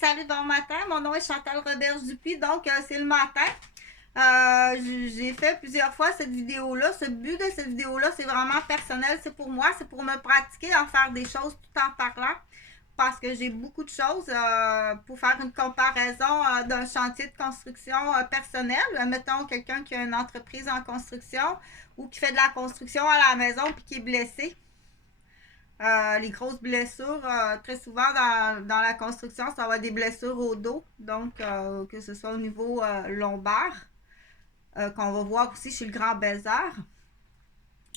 Salut, bon matin. Mon nom est Chantal Roberge-Dupuis, donc c'est le matin. J'ai fait plusieurs fois cette vidéo-là. Ce but de cette vidéo-là, c'est vraiment personnel. C'est pour moi, c'est pour me pratiquer en faire des choses tout en parlant. Parce que j'ai beaucoup de choses pour faire une comparaison d'un chantier de construction personnel. Mettons quelqu'un qui a une entreprise en construction ou qui fait de la construction à la maison puis qui est blessé. Les grosses blessures, très souvent dans la construction, ça va être des blessures au dos, donc que ce soit au niveau lombaire, qu'on va voir aussi chez le grand baiser.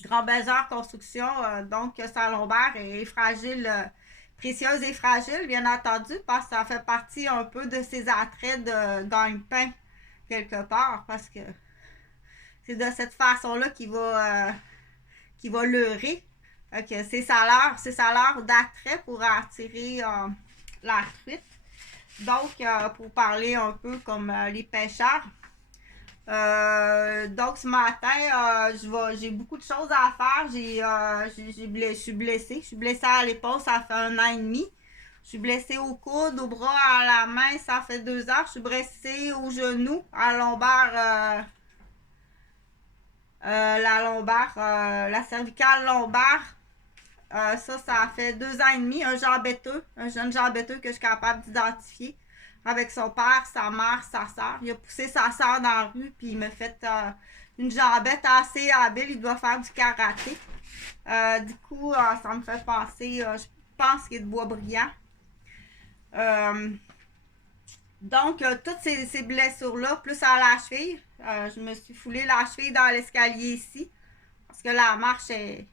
Grand baiser construction, donc sa lombaire est fragile, précieuse et fragile, bien entendu, parce que ça fait partie un peu de ses attraits de gagne-pain, quelque part, parce que c'est de cette façon-là qu'il va leurrer. Okay, c'est ça leur d'attrait pour attirer la truite. Donc, pour parler un peu comme les pêcheurs. Donc, ce matin, j'ai beaucoup de choses à faire. Je suis blessée. Je suis blessée à l'épaule, ça fait 1 an et demi. Je suis blessée au coude, au bras, à la main, ça fait 2 ans. Je suis blessée au genou, à la lombaire. La lombaire, la cervicale lombaire. Ça fait 2 ans et demi. Un jeune jambeteux que je suis capable d'identifier avec son père, sa mère, sa soeur. Il a poussé sa soeur dans la rue, puis il m'a fait une jambette assez habile. Il doit faire du karaté. Du coup, ça me fait penser, je pense qu'il est de Boisbriand. Donc, toutes ces blessures-là, plus à la cheville, je me suis foulé la cheville dans l'escalier ici, parce que la marche est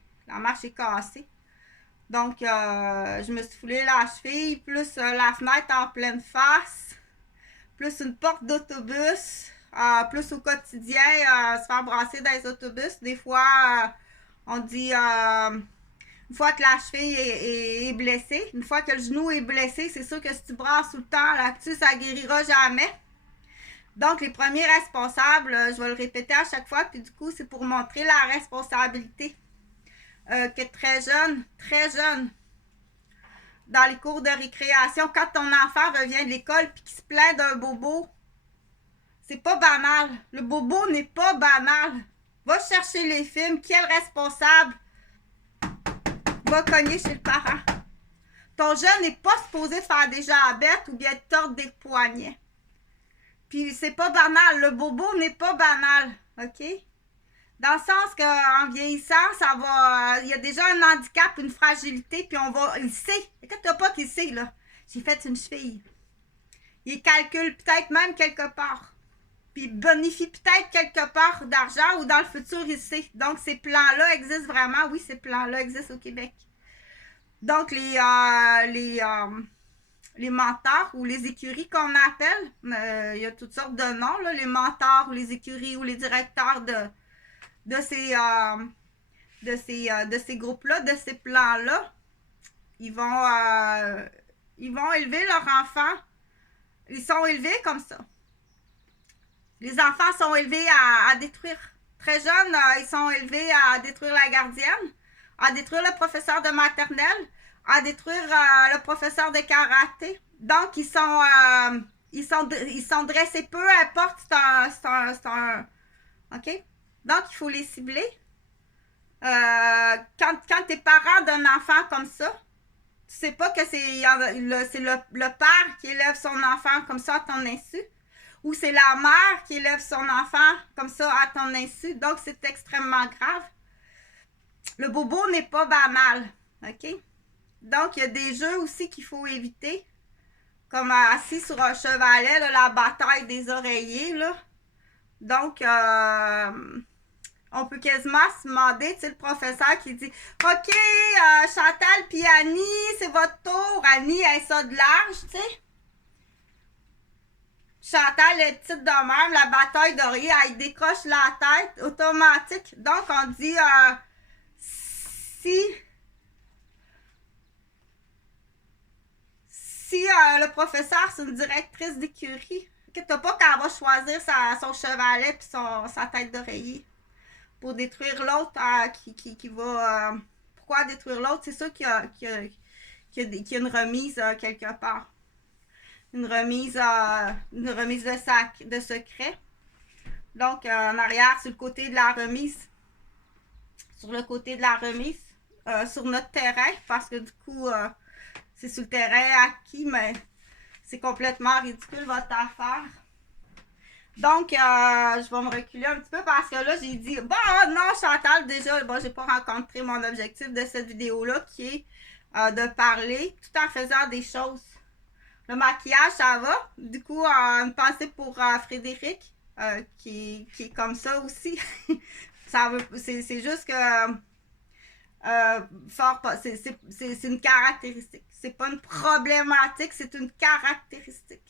cassée. Donc, je me suis foulé la cheville, plus la fenêtre en pleine face, plus une porte d'autobus, plus au quotidien, se faire brasser dans les autobus. Des fois, on dit, une fois que la cheville est blessée, une fois que le genou est blessé, c'est sûr que si tu brasses tout le temps là-dessus, ça guérira jamais. Donc, les premiers responsables, je vais le répéter à chaque fois, puis du coup, c'est pour montrer la responsabilité. Que très jeune, dans les cours de récréation, quand ton enfant revient de l'école puis qu'il se plaint d'un bobo, c'est pas banal. Le bobo n'est pas banal. Va chercher les films. Qui est le responsable? Va cogner chez le parent. Ton jeune n'est pas supposé faire des jambettes ou bien tordre des poignets. Puis c'est pas banal. Le bobo n'est pas banal. OK? Dans le sens qu'en vieillissant, il y a déjà un handicap, une fragilité, puis il sait. Inquiète pas qu'il sait, là. J'ai fait une cheville. Il calcule peut-être même quelque part. Puis il bonifie peut-être quelque part d'argent ou dans le futur, il sait. Donc, ces plans-là existent vraiment. Oui, ces plans-là existent au Québec. Donc, les mentors ou les écuries qu'on appelle, il y a toutes sortes de noms, là, les mentors ou les écuries ou les directeurs de ces groupes-là, de ces plans-là, ils vont élever leurs enfants. Ils sont élevés comme ça. Les enfants sont élevés à détruire. Très jeunes, ils sont élevés à détruire la gardienne, à détruire le professeur de maternelle, à détruire le professeur de karaté. Donc, ils sont dressés peu importe, c'est un OK? Donc, il faut les cibler. Quand t'es parent d'un enfant comme ça, tu sais pas que c'est le père qui élève son enfant comme ça à ton insu, ou c'est la mère qui élève son enfant comme ça à ton insu. Donc, c'est extrêmement grave. Le bobo n'est pas banal. OK? Donc, il y a des jeux aussi qu'il faut éviter, comme assis sur un chevalet, là, la bataille des oreillers, là. Donc, on peut quasiment se demander, tu sais, le professeur qui dit « OK, Chantal puis Annie, c'est votre tour. » Annie, elle ça de large, tu sais. Chantal est petite de même, la bataille d'oreiller, elle décroche la tête, automatique. Donc, on dit si le professeur, c'est une directrice d'écurie, que t'as pas qu'elle va choisir son chevalet puis sa tête d'oreiller pour détruire l'autre qui va... pourquoi détruire l'autre? C'est sûr qu'il y a une remise quelque part. une remise de secret. Donc, en arrière, sur le côté de la remise, sur le côté de la remise, sur notre terrain, parce que du coup, c'est sur le terrain acquis, mais c'est complètement ridicule votre affaire. Donc, je vais me reculer un petit peu parce que là, j'ai dit, bon, non, Chantal, déjà, bon, j'ai pas rencontré mon objectif de cette vidéo-là qui est de parler tout en faisant des choses. Le maquillage, ça va. Du coup, une pensée pour Frédéric, qui est comme ça aussi. C'est juste que c'est une caractéristique. C'est pas une problématique, c'est une caractéristique.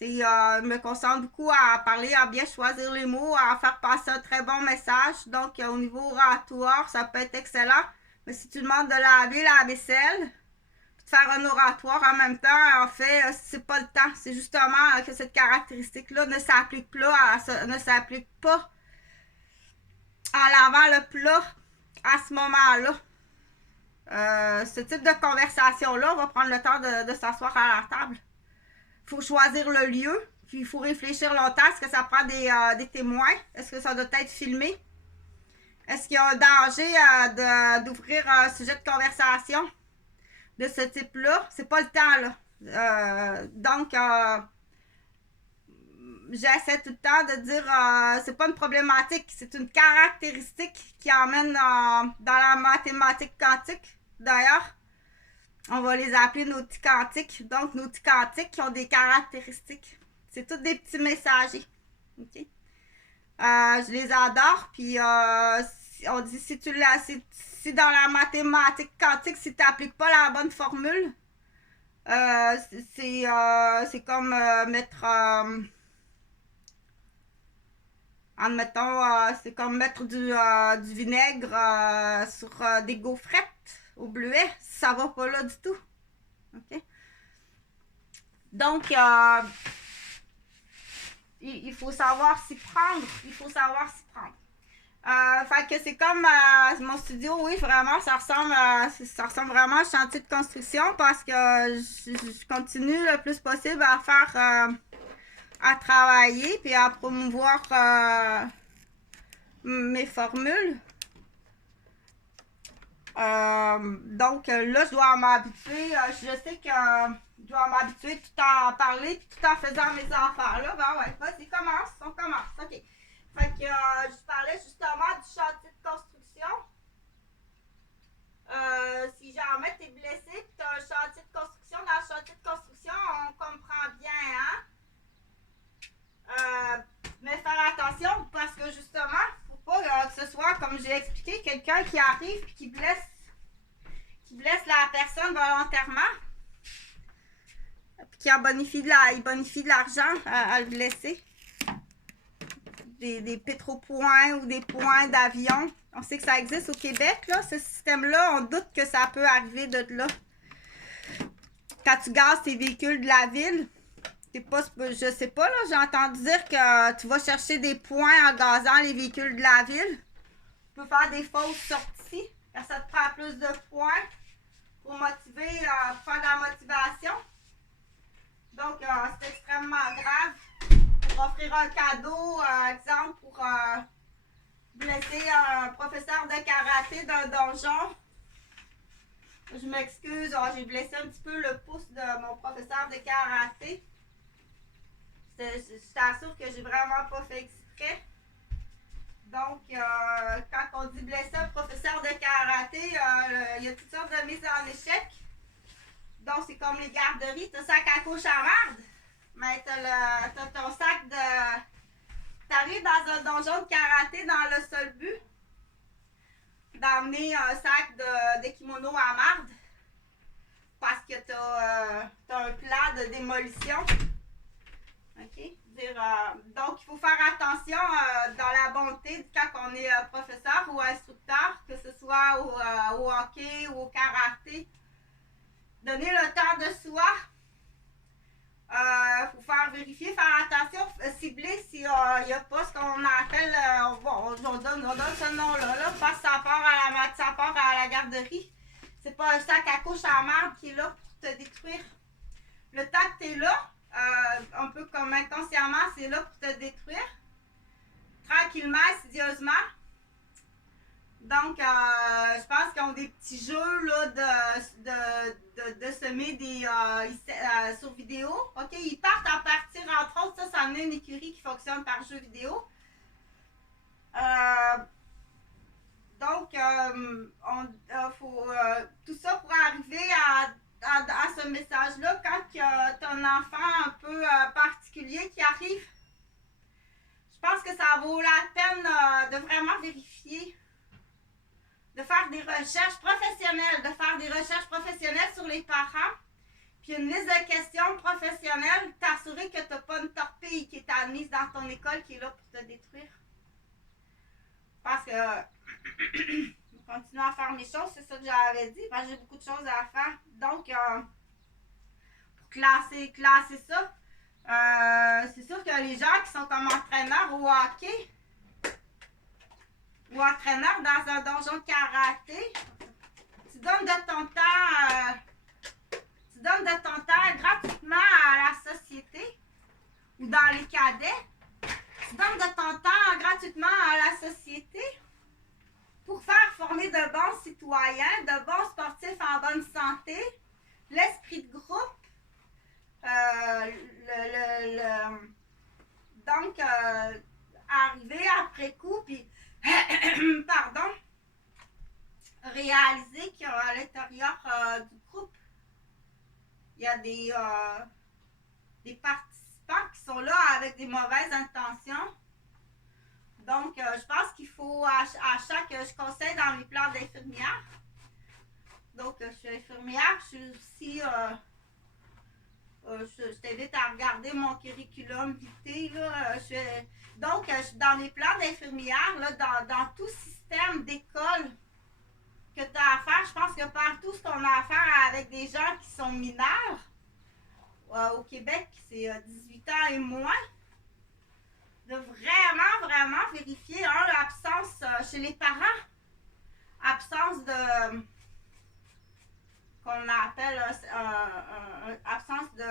Je me concentre beaucoup à parler, à bien choisir les mots, à faire passer un très bon message. Donc, au niveau oratoire, ça peut être excellent. Mais si tu demandes de laver la vaisselle, de faire un oratoire en même temps, en fait, c'est pas le temps. C'est justement que cette caractéristique-là ne s'applique pas en lavant le plat à ce moment-là. Ce type de conversation-là, on va prendre le temps de s'asseoir à la table. Il faut choisir le lieu, puis il faut réfléchir longtemps. Est-ce que ça prend des témoins? Est-ce que ça doit être filmé? Est-ce qu'il y a un danger d'ouvrir un sujet de conversation de ce type-là? C'est pas le temps, là. Donc, j'essaie tout le temps de dire c'est pas une problématique, c'est une caractéristique qui emmène dans la mathématique quantique. D'ailleurs, on va les appeler nos petits quantiques. Donc, nos petits quantiques qui ont des caractéristiques. C'est tous des petits messagers. OK? Je les adore. Puis, on dit si dans la mathématique quantique, si tu n'appliques pas la bonne formule, c'est comme mettre... admettons, c'est comme mettre du vinaigre sur des gaufrettes au bleuet. Ça va pas là du tout. OK? Donc, il faut savoir s'y prendre. Il faut savoir s'y prendre. Fait que c'est comme mon studio, oui, vraiment, ça ressemble vraiment à un chantier de construction parce que je continue le plus possible à faire, à travailler puis à promouvoir mes formules. Donc là, je dois m'habituer. Je sais que je dois m'habituer tout en parler puis tout en faisant mes affaires. Là, ben ouais, vas-y, on commence. OK. Fait que je parlais justement du chantier de construction. Si jamais t'es blessé et t'as un chantier de construction, dans le chantier de construction, on comprend bien, hein? Mais faire attention parce que justement, faut pas que ce soit, comme j'ai expliqué, quelqu'un qui arrive et qui blesse la personne volontairement puis qui bonifie de l'argent à le blesser. Des pétropoints ou des points d'avion. On sait que ça existe au Québec, là, ce système-là. On doute que ça peut arriver de là. Quand tu gazes tes véhicules de la ville, je sais pas, là, j'ai entendu dire que tu vas chercher des points en gazant les véhicules de la ville. Tu peux faire des fausses sorties. Ça te prend plus de points pour motiver, pour faire de la motivation. Donc, c'est extrêmement grave. Pour offrir un cadeau, exemple, pour blesser un professeur de karaté d'un donjon. Je m'excuse, j'ai blessé un petit peu le pouce de mon professeur de karaté. Je t'assure que j'ai vraiment pas fait exprès. Donc, quand on dit blesser un professeur de karaté, il y a toutes sortes de mises en échec. Donc, c'est comme les garderies. T'as sac à couche à merde. Mais t'as ton sac de... T'arrives dans un donjon de karaté dans le seul but d'emmener un sac de kimono à marde parce que t'as un plan de démolition. OK? Donc, il faut faire attention dans la bonté quand on est professeur ou instructeur, que ce soit au hockey ou au karaté. Donner le temps de soi. Faut faire vérifier, faire attention, cibler s'il n'y a pas ce qu'on appelle, on donne ce nom-là, parce que ça part à la garderie. C'est pas un sac à couche à merde qui est là pour te détruire. le temps que tu es là, un peu comme inconsciemment, c'est là pour te détruire. Tranquillement, insidieusement. Donc, je pense qu'ils ont des petits jeux là, de semer des sur vidéo. OK, ils partent à partir, entre autres, ça en est une écurie qui fonctionne par jeu vidéo. Donc, faut tout ça pour arriver à ce message-là, quand tu as un enfant un peu particulier qui arrive, je pense que ça vaut la peine de vraiment vérifier, de faire des recherches professionnelles sur les parents, puis une liste de questions professionnelles, t'assurer que tu n'as pas une torpille qui est admise dans ton école qui est là pour te détruire. Parce que je continue à faire mes choses, c'est ça que j'avais dit, parce que j'ai beaucoup de choses à faire. Donc, pour classer ça, c'est sûr que les gens qui sont comme entraîneurs au hockey ou entraîneurs dans un donjon de karaté, tu donnes de ton temps gratuitement à la société ou dans les cadets. Tu donnes de ton temps gratuitement à la société pour faire former de bons citoyens, de bons sportifs en bonne santé, l'esprit de groupe, donc arriver après coup, puis pardon, réaliser qu'à l'intérieur du groupe, il y a des participants qui sont là avec des mauvaises intentions. Donc, je pense qu'il faut je conseille dans mes plans d'infirmière. Donc, je suis infirmière, je suis aussi, je t'invite à regarder mon curriculum vitae, là. Donc, je suis dans les plans d'infirmière, là, dans tout système d'école que tu as à faire. Je pense que partout, ce qu'on a à faire avec des gens qui sont mineurs, au Québec, c'est 18 ans et moins, de vraiment vérifier l'absence chez les parents, absence de qu'on appelle absence de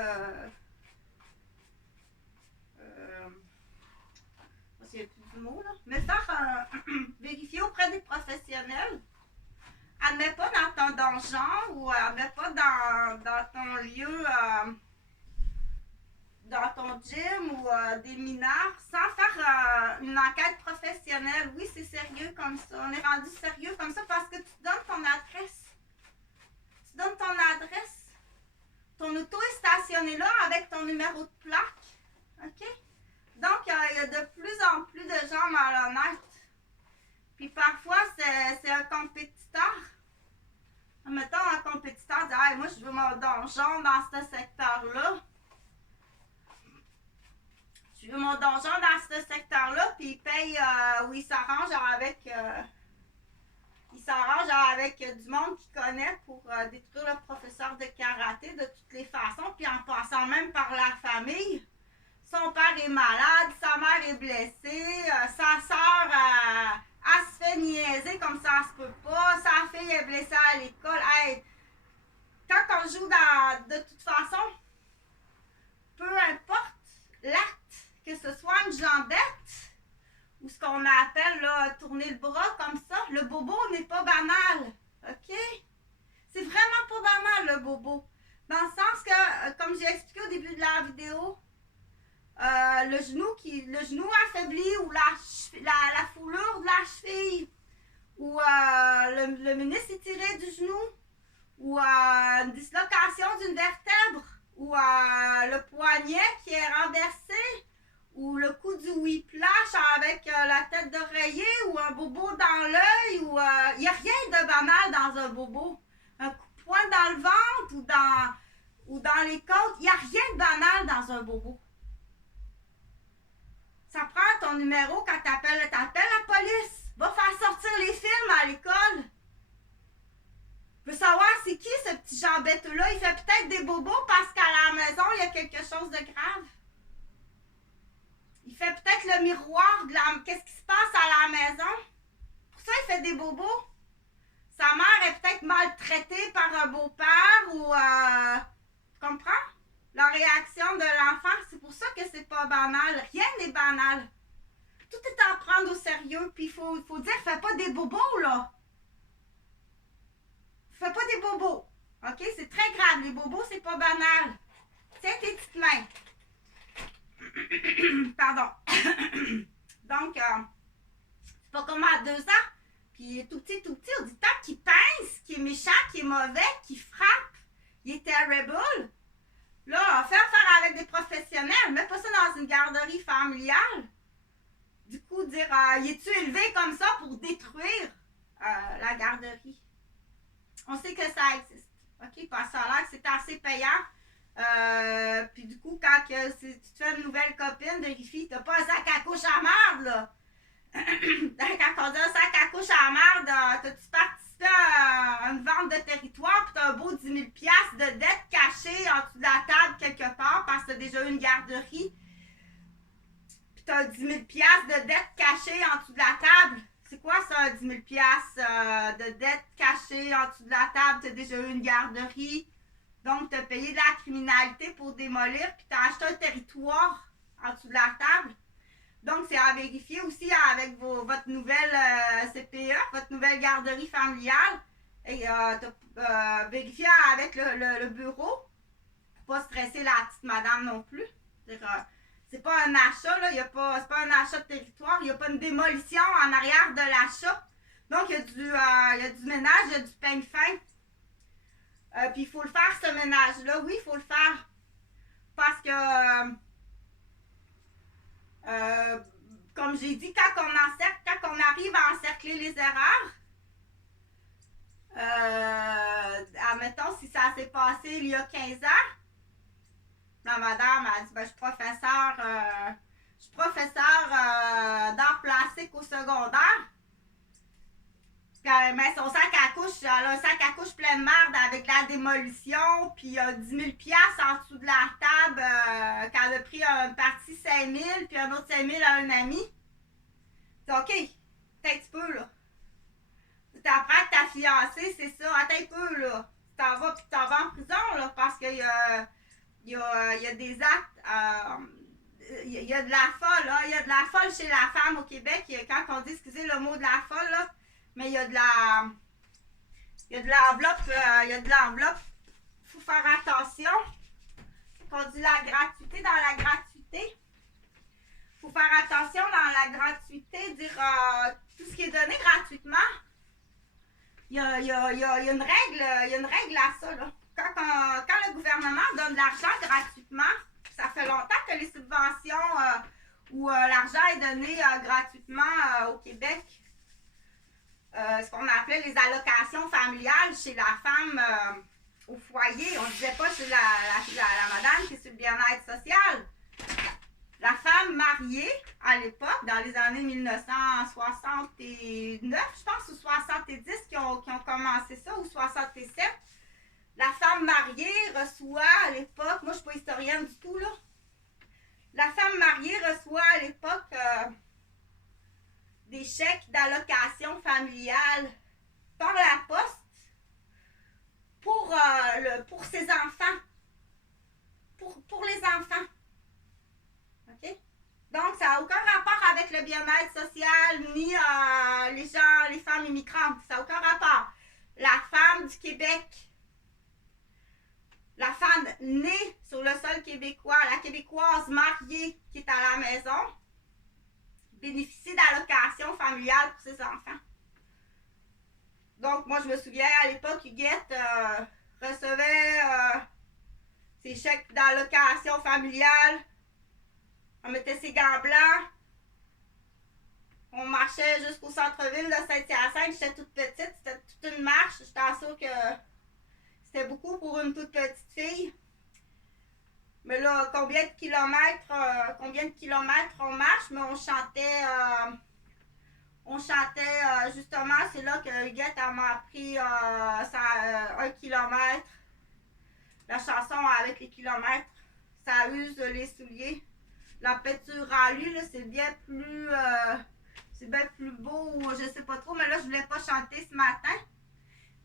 je ne sais plus du mot là, mais faire vérifier auprès des professionnels. Admets pas dans ton donjon ou admets pas dans ton lieu dans ton gym ou des mineurs sans faire une enquête professionnelle. Oui, c'est sérieux comme ça. On est rendu sérieux comme ça parce que tu donnes ton adresse. Tu donnes ton adresse. Ton auto est stationné là avec ton numéro de plaque. OK? Donc, il y a de plus en plus de gens malhonnêtes. Puis parfois, c'est un compétiteur. Mettons, un compétiteur dit hey, moi, je veux mon donjon dans ce secteur-là. Je veux mon donjon dans ce secteur-là, puis il paye ou il s'arrange avec du monde qu'il connaît pour détruire le professeur de karaté de toutes les façons, puis en passant même par la famille. Son père est malade, sa mère est blessée, sa soeur elle se fait niaiser comme ça se peut pas, sa fille est blessée à l'école. Hey, quand on joue de toute façon, peu importe l'acte, que ce soit une jambette ou ce qu'on appelle là, tourner le bras comme ça, le bobo n'est pas banal, ok? C'est vraiment pas banal le bobo. Dans le sens que, comme j'ai expliqué au début de la vidéo, le genou affaibli ou la foulure de la cheville ou le ménisque étiré du genou ou une dislocation d'une vertèbre ou le poignet qui est renversé ou le coup du whiplash avec la tête d'oreiller ou un bobo dans l'œil ou il n'y a rien de banal dans un bobo. Un coup de poing dans le ventre ou dans les côtes, il n'y a rien de banal dans un bobo. Ça prend ton numéro quand t'appelles la police. Va faire sortir les films à l'école. Je veux savoir c'est qui ce petit jambette-là. Il fait peut-être des bobos parce qu'à la maison, il y a quelque chose de grave. Il fait peut-être le miroir de qu'est-ce qui se passe à la maison. Pour ça, il fait des bobos. Sa mère est peut-être maltraitée par un beau-père ou... tu comprends? réaction de l'enfant. C'est pour ça que c'est pas banal. Rien n'est banal. Tout est à prendre au sérieux. Puis il faut dire, fais pas des bobos, là. Fais pas des bobos. OK? C'est très grave. Les bobos, c'est pas banal. Tiens tes petites mains. Pardon. Donc, c'est pas comme à 2 ans. Puis il est tout petit. On dit tant qu'il pince, qu'il est méchant, qu'il est mauvais, qu'il frappe, il est terrible. Là, faire avec des professionnels. Mets pas ça dans une garderie familiale. Du coup, dire, y es-tu élevé comme ça pour détruire la garderie? On sait que ça existe. OK? Parce que ça a l'air que c'est assez payant. Puis du coup, quand tu te fais une nouvelle copine, vérifie, t'as pas un sac à couche à merde, là. Quand on dit un sac à couche à merde, t'as-tu participé à une vente de territoire, puis t'as un beau 10 000 $ de dette cachée en dessous de la table quelque part, parce que t'as déjà eu une garderie. Puis t'as 10 000 $ de dette cachée en dessous de la table. C'est quoi ça, 10 000 $ de dette cachée en dessous de la table? T'as déjà eu une garderie. Donc, t'as payé de la criminalité pour démolir, puis t'as acheté un territoire en dessous de la table. Donc, c'est à vérifier aussi avec votre nouvelle CPE, votre nouvelle garderie familiale. Et vérifier avec le bureau pour ne pas stresser la petite madame non plus. C'est pas un achat, là, c'est pas un achat de territoire, il n'y a pas une démolition en arrière de l'achat. Donc, il y a du ménage, il y a du peigne fin. Puis, il faut le faire, ce ménage-là. Oui, il faut le faire. Parce que, comme j'ai dit, quand on arrive à encercler les erreurs, admettons, si ça s'est passé il y a 15 ans, la madame a dit, ben, je suis professeur d'art plastique au secondaire. Puis elle met son sac à couche, elle a un sac à couche plein de merde avec la démolition, puis il y a 10 000 $ en dessous de la table, qu'elle a pris une partie 5 000, puis un autre 5 000 à un ami. C'est OK, attends un petit peu, là. Tu t'apprends que ta fiancée, c'est ça, attends un peu, là. Tu t'en vas en prison, là, parce qu'il y a des actes, il y a de la folle, là. Il y a de la folle chez la femme au Québec. Quand on dit, excusez le mot de la folle, là, mais il y a de l'enveloppe, il faut faire attention. Quand on dit la gratuité, dans la gratuité, il faut faire attention dans la gratuité, dire tout ce qui est donné gratuitement. Il y a une règle à ça, là. Quand le gouvernement donne de l'argent gratuitement, ça fait longtemps que les subventions ou l'argent est donné gratuitement au Québec. Ce qu'on appelait les allocations familiales chez la femme au foyer. On ne disait pas chez la madame qui est sur le bien-être social. La femme mariée, à l'époque, dans les années 1969, je pense, ou 70, qui ont commencé ça, ou 67, la femme mariée reçoit à l'époque, moi je ne suis pas historienne du tout, là, la femme mariée reçoit à l'époque des chèques d'allocation familiale par la poste pour ses enfants. Pour les enfants. OK? Donc, ça n'a aucun rapport avec le bien-être social ni les femmes immigrantes. Ça n'a aucun rapport. La femme du Québec, la femme née sur le sol québécois, la Québécoise mariée qui est à la maison, bénéficie d'allocations familiales pour ses enfants. Donc, moi, je me souviens, à l'époque, Huguette recevait ses chèques d'allocation familiale. On mettait ses gants blancs. On marchait jusqu'au centre-ville de Saint-Hyacinthe. J'étais toute petite. C'était toute une marche. J'étais sûre que c'était beaucoup pour une toute petite fille. Mais là, combien de kilomètres on marche, mais on chantait justement, c'est là que Huguette m'a appris 1 kilomètre. La chanson avec les kilomètres, ça use les souliers. La peinture à lui, là, c'est bien plus beau, je sais pas trop, mais là, je voulais pas chanter ce matin.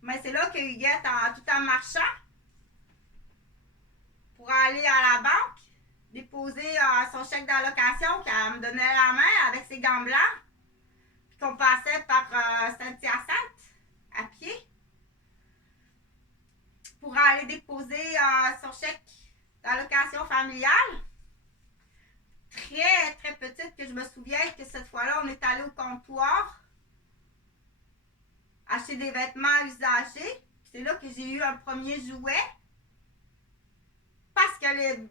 Mais c'est là que Huguette, tout en marchant, pour aller à la banque, déposer son chèque d'allocation qu'elle me donnait la main avec ses gants blancs. Puis qu'on passait par Saint-Hyacinthe à pied pour aller déposer son chèque d'allocation familiale. Très, très petite, que je me souviens que cette fois-là, on est allé au comptoir acheter des vêtements usagés. C'est là que j'ai eu un premier jouet. Parce que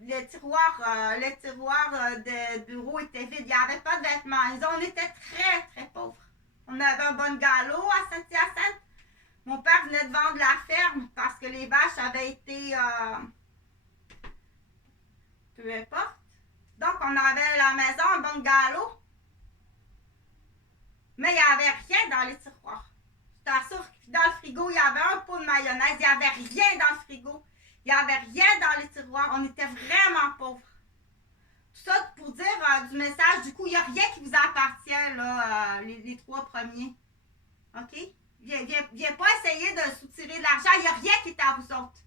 les tiroirs de bureau étaient vides. Il n'y avait pas de vêtements. On était très, très pauvres. On avait un bon galop à Saint-Hyacinthe. Mon père venait de vendre la ferme parce que les vaches avaient été... peu importe. Donc, on avait à la maison un bon galop. Mais il n'y avait rien dans les tiroirs. Je t'assure que dans le frigo, il y avait un pot de mayonnaise. Il n'y avait rien dans le frigo. Il n'y avait rien dans les tiroirs. On était vraiment pauvres. Tout ça pour dire du message. Du coup, il n'y a rien qui vous appartient, là, les 3 premiers. OK? Viens pas essayer de soutirer de l'argent. Il n'y a rien qui est à vous autres.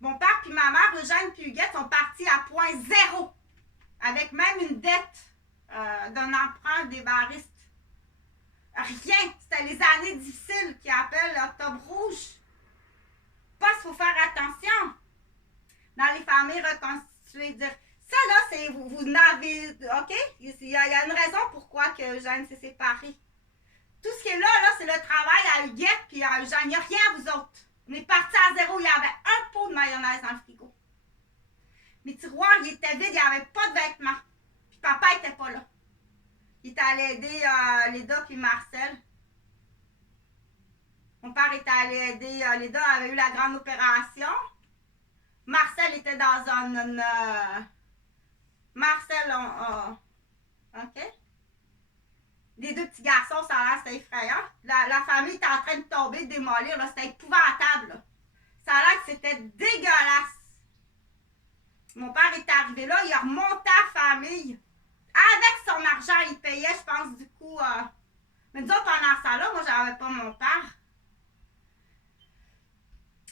Mon père et ma mère, Eugène et Huguette, sont partis à point zéro. Avec même une dette d'un emprunt des baristes. Rien. C'était les années difficiles qui appellent l'Octobre Rouge. Parce qu'il faut faire attention dans les familles reconstituées. Dire, ça là, c'est vous n'avez. OK? Il y a une raison pourquoi que Eugène s'est séparé. Tout ce qui est là, c'est le travail à Huguette et à Eugène. Il n'y a rien à vous autres. On est partis à zéro. Il y avait un pot de mayonnaise dans le frigo. Mes tiroirs, ils étaient vides. Il n'y avait pas de vêtements. Puis papa n'était pas là. Il était allé aider Léda puis Marcel. Mon père était allé aider Léda, avait eu la grande opération. Marcel était dans Marcel, OK? Les 2 petits garçons, ça a l'air, c'était effrayant. La famille était en train de tomber, de démolir, là, c'était épouvantable. Là. Ça a l'air que c'était dégueulasse. Mon père est arrivé là, il a remonté la famille. Avec son argent, il payait, je pense, du coup. Mais nous autres, pendant ça là, moi, j'avais pas mon père.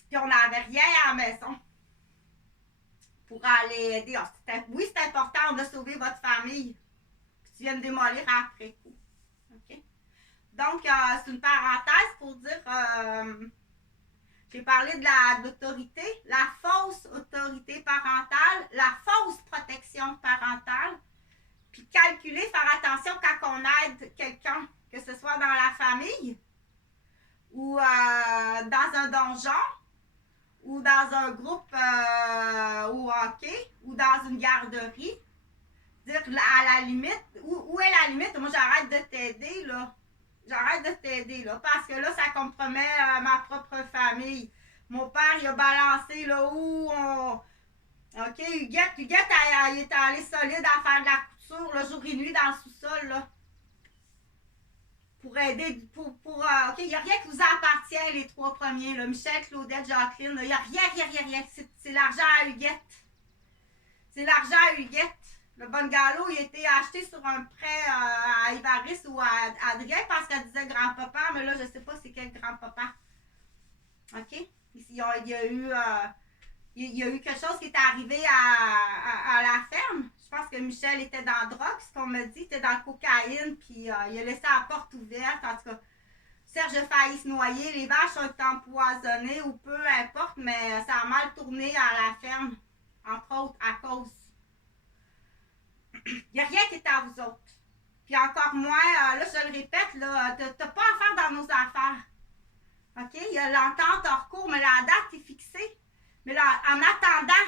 Puis on n'avait rien à la maison pour aller aider. Oui, c'est important de sauver votre famille. Puis tu viens de démolir après coup. OK? Donc, c'est une parenthèse pour dire... j'ai parlé de l'autorité, la fausse autorité parentale, la fausse protection parentale. Puis calculer, faire attention quand on aide quelqu'un, que ce soit dans la famille ou dans un donjon ou dans un groupe au hockey ou dans une garderie. Dire à la limite, où est la limite? Moi, j'arrête de t'aider, là. J'arrête de t'aider, là, parce que là, ça compromet ma propre famille. Mon père, il a balancé, là, où on... OK, Huguette, il est allé solide à faire de la couture, là, jour et nuit, dans le sous-sol, là. Pour aider, OK, il n'y a rien qui vous appartient, les 3 premiers, là. Michel, Claudette, Jacqueline, il n'y a rien. C'est l'argent à Huguette. C'est l'argent à Huguette. Le bungalow, il a été acheté sur un prêt à Évariste ou à Adrien parce qu'elle disait grand-papa, mais là, je ne sais pas c'est quel grand-papa. OK? Il y a eu quelque chose qui est arrivé à la ferme. Je pense que Michel était dans la drogue, ce qu'on m'a dit. Il était dans la cocaïne, puis il a laissé la porte ouverte. En tout cas, Serge a failli se noyer. Les vaches ont été empoisonnées ou peu importe, mais ça a mal tourné à la ferme, entre autres, à cause. Il n'y a rien qui est à vous autres. Puis encore moins, là, je le répète, là, t'as pas affaire dans nos affaires. OK? Il y a l'entente hors cours, mais la date est fixée. Mais là, en attendant,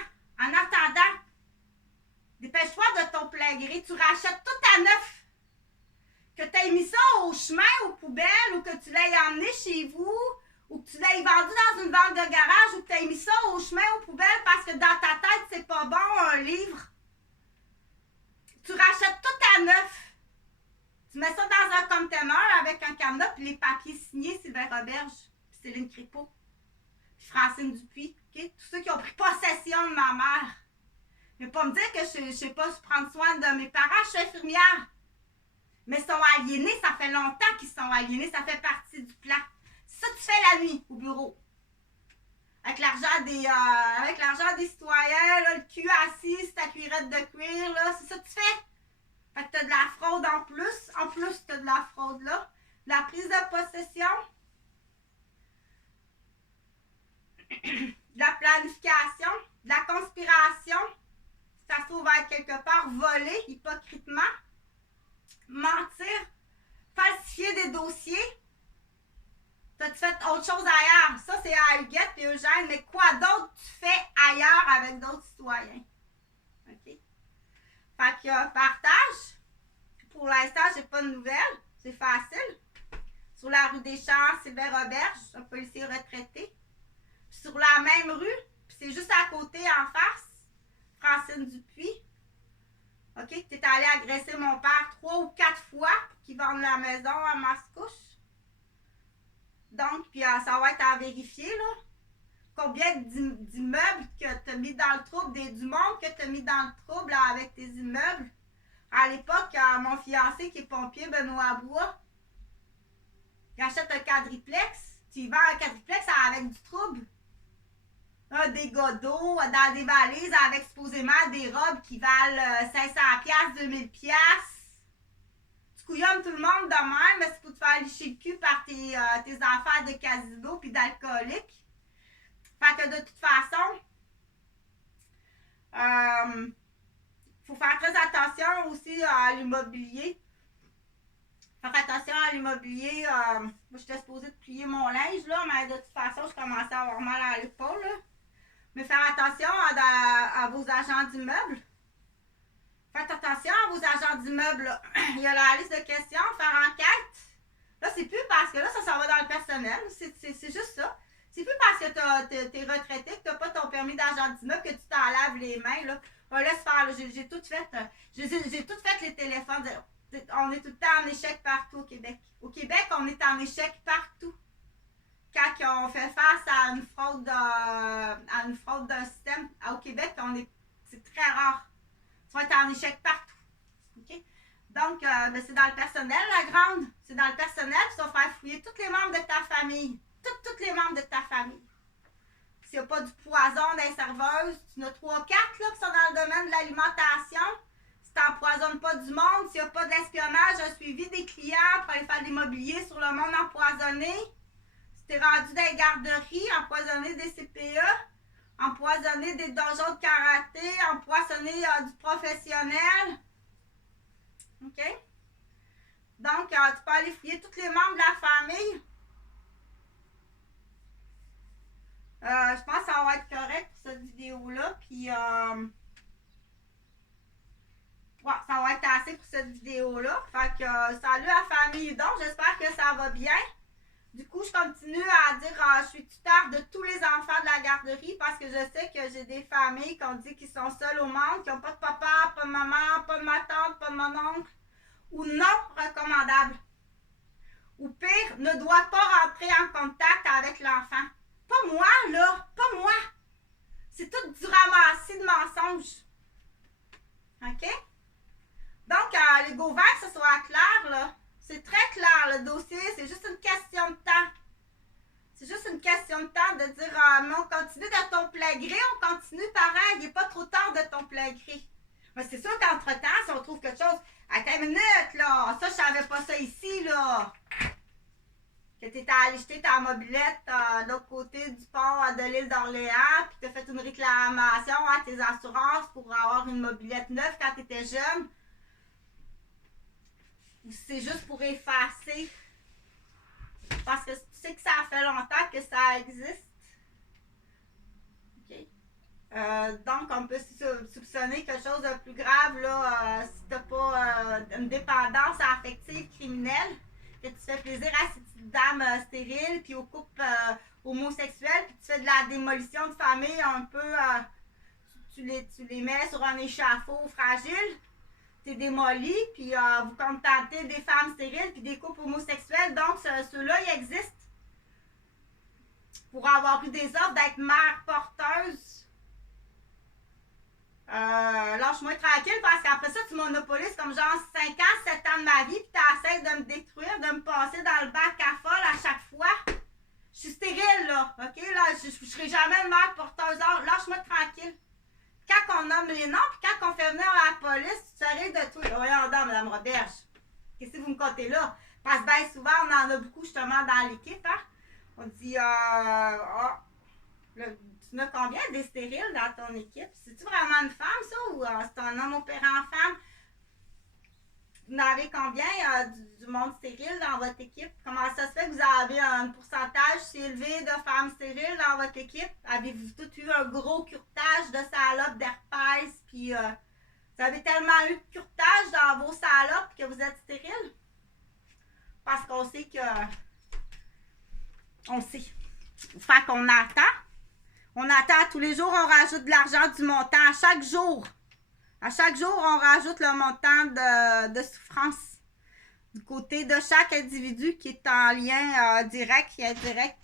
dépêche-toi de ton plein gré. Tu rachètes tout à neuf. Que tu aies mis ça au chemin, aux poubelles, ou que tu l'aies emmené chez vous, ou que tu l'aies vendu dans une vente de garage, ou que tu aies mis ça au chemin, aux poubelles, parce que dans ta tête, c'est pas bon, un livre. Tu rachètes tout à neuf. Tu mets ça dans un conteneur avec un cadenas puis les papiers signés Sylvain Roberge, puis Céline Crépeau, puis Francine Dupuis. Okay? Tous ceux qui ont pris possession de ma mère. Ne pas me dire que je sais pas prendre soin de mes parents, je suis infirmière. Mais ils sont aliénés, ça fait longtemps qu'ils sont aliénés, ça fait partie du plan. Ça, tu fais la nuit au bureau. Avec l'argent des citoyens, là, le cul assis sur ta cuillerette de la fraude là. De la prise de possession. De la planification. De la conspiration. Ça se trouve être quelque part volé hypocritement. Mentir. Falsifier des dossiers. T'as-tu fait autre chose ailleurs? Ça, c'est à Huguette et Eugène. Mais quoi d'autre tu fais ailleurs avec d'autres citoyens? OK? Fait que partage. Pour l'instant, j'ai pas de nouvelles. C'est facile. Sur la rue des Champs, Sylvain Roberge, un policier retraité. Puis sur la même rue, puis c'est juste à côté, en face, Francine Dupuis. OK? Tu es allé agresser mon père 3 ou 4 fois pour qu'il vende la maison à Mascouche. Donc, puis ça va être à vérifier, là. Combien d'immeubles que tu as mis dans le trouble, du monde que tu as mis dans le trouble là, avec tes immeubles. À l'époque, mon fiancé qui est pompier, Benoît Bois, il achète un quadriplex. Tu y vends un quadriplex avec du trouble. Des godots dans des valises avec supposément des robes qui valent 500$, 2000$. Tu couillonnes tout le monde de même, mais c'est pour te faire licher le cul par tes affaires de casino puis d'alcoolique. Fait que de toute façon, faut faire très attention aussi à l'immobilier. Faire attention à l'immobilier. Moi, j'étais supposée de plier mon linge, là, mais de toute façon, je commençais à avoir mal à l'épaule. Là. Mais faire attention à vos agents d'immeubles. Faites attention à vos agents d'immeubles. Il y a la liste de questions, faire enquête. Là, c'est plus parce que là, ça va dans le personnel. C'est juste ça. C'est plus parce que t'es retraité, que t'as pas ton permis d'agent d'immeuble, que tu t'en laves les mains. Là. Laisse faire. J'ai tout fait. J'ai tout fait les téléphones. On est tout le temps en échec partout au Québec. Au Québec, on est en échec partout. Quand on fait face à une fraude d'un système, au Québec, c'est très rare. Tu vas être en échec partout. Okay? Donc, c'est dans le personnel, la grande. C'est dans le personnel, tu vas faire fouiller tous les membres de ta famille. Tous les membres de ta famille. S'il n'y a pas du poison dans les serveuses, tu en as 3-4 qui sont dans le domaine de l'alimentation. Si tu n'empoisonnes pas du monde, s'il n'y a pas de l'espionnage, un suivi des clients pour aller faire de l'immobilier sur le monde empoisonné. Si tu es rendu dans les garderies, empoisonner des CPE, empoisonner des donjons de karaté, empoisonner du professionnel. OK? Donc, tu peux aller fouiller tous les membres de la famille. Je pense que ça va être correct pour cette vidéo-là. Puis, ça va être assez pour cette vidéo-là. Fait que, salut à la famille donc. J'espère que ça va bien. Du coup, je continue à dire, je suis tuteur de tous les enfants de la garderie parce que je sais que j'ai des familles qu'on dit qu'ils sont seuls au monde, qui n'ont pas de papa, pas de maman, pas de ma tante, pas de mon oncle, ou non recommandables. Ou pire, ne doit pas rentrer en contact avec l'enfant. Pas moi, là, pas moi. C'est tout du ramassis de mensonges. OK? Donc, les go verts, que ce soit clair, là. C'est très clair, le dossier. C'est juste une question de temps. C'est juste une question de temps de dire, mais on continue de ton plein gré, on continue pareil. Il n'est pas trop tard de ton plein gré. Mais c'est sûr qu'entre-temps, si on trouve quelque chose, attends une minute, là. Ça, je savais pas ça ici, là. Que tu étais allé jeter ta mobilette de l'autre côté du pont de l'île d'Orléans, puis tu as fait une réclamation à tes assurances pour avoir une mobilette neuve quand tu étais jeune. C'est juste pour effacer. Parce que tu sais que ça fait longtemps que ça existe. OK. Donc, on peut soupçonner quelque chose de plus grave là, si tu n'as pas une dépendance affective criminelle, que tu fais plaisir à ces petites dames stériles, puis aux couples homosexuels, puis tu fais de la démolition de famille un peu, tu les mets sur un échafaud fragile. T'es démoli, puis vous contentez des femmes stériles puis des couples homosexuels. Donc, ceux-là, ils existent pour avoir eu des offres d'être mère porteuse. Lâche-moi tranquille parce qu'après ça, tu monopolises comme genre 5 ans, 7 ans de ma vie, puis t'essaies de me détruire, de me passer dans le bac à folle à chaque fois. Je suis stérile, là, OK? Là, je serai jamais une mère porteuse. Lâche-moi tranquille. Quand on nomme les noms, puis quand on fait venir la police, tu serais de tout. Voyons donc, Mme Roberge. qu'est-ce que vous me comptez là? Parce que bien souvent, on en a beaucoup justement dans l'équipe, hein? On dit, tu as combien de stériles dans ton équipe? C'est-tu vraiment une femme, ça, ou c'est un homme opérant femme? Vous en avez combien du monde stérile dans votre équipe? Comment ça se fait que vous avez un pourcentage si élevé de femmes stériles dans votre équipe? Avez-vous tout eu un gros curtage de salopes, d'herpès, puis vous avez tellement eu de curtage dans vos salopes que vous êtes stérile? Parce qu'on sait que... On sait. Fait qu'on attend. On attend tous les jours, on rajoute de l'argent du montant. À chaque jour, on rajoute le montant de souffrance du côté de chaque individu qui est en lien direct et indirect